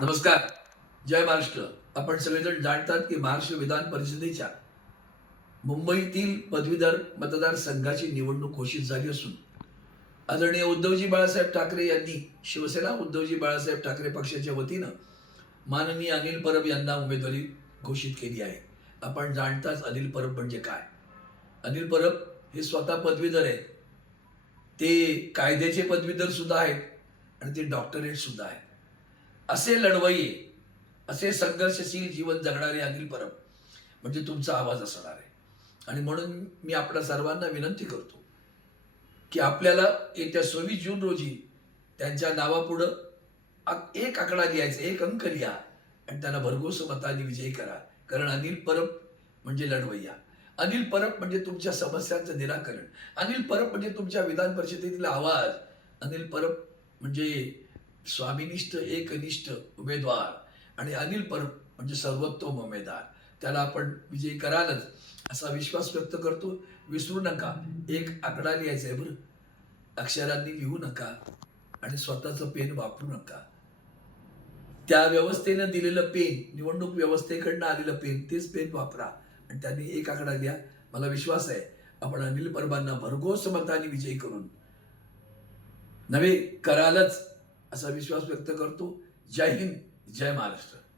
नमस्कार. जय महाराष्ट्र. आपण सगळेजण जाणतात की महाराष्ट्र विधान परिषदेच्या मुंबईतील पदवीधर मतदारसंघाची निवडणूक घोषित झाली असून आदरणीय उद्धवजी बाळासाहेब ठाकरे यांनी शिवसेना उद्धवजी बाळासाहेब ठाकरे पक्षाच्या वतीनं माननीय अनिल परब यांना उमेदवारी घोषित केली आहे. आपण जाणताच अनिल परब म्हणजे काय? अनिल परब हे स्वतः पदवीधर आहेत. ते कायद्याचे पदवीधर सुद्धा आहेत आणि ते डॉक्टरेट सुद्धा आहेत. असे लढवई असे संघर्षशील जीवन जगणारे अनिल परब म्हणजे तुमचा आवाज असणार आहे. आणि म्हणून मी आपल्या सर्वांना विनंती करतो की आपल्याला येत्या सव्वीस जून रोजी त्यांच्या नावापुढं एक आकडा लिहायचा एक अंक लिहा आणि त्यांना भरघोस मताने विजयी करा. कारण अनिल परब म्हणजे लढवय्या. अनिल परब म्हणजे तुमच्या समस्यांचं निराकरण. अनिल परब म्हणजे तुमच्या विधान परिषदेतील आवाज. अनिल परब म्हणजे स्वामिनिष्ठ एकनिष्ठ उमेदवार आणि अनिल परब म्हणजे सर्वोत्तम उमेदवार. त्याला आपण विजयी करालच असा विश्वास व्यक्त करतो. विसरू नका एक आकडा लिहायचा आहे बरं. अक्षरांनी लिहू नका आणि स्वतःचं पेन वापरू नका. त्या व्यवस्थेनं दिलेलं पेन निवडणूक व्यवस्थेकडनं आलेलं पेन तेच पेन वापरा आणि त्यांनी एक आकडा लिहा. मला विश्वास आहे आपण अनिल परबांना भरघोस मताने विजयी करून. नव्हे करालच. असा विश्वास व्यक्त करतो. जय हिंद जय महाराष्ट्र.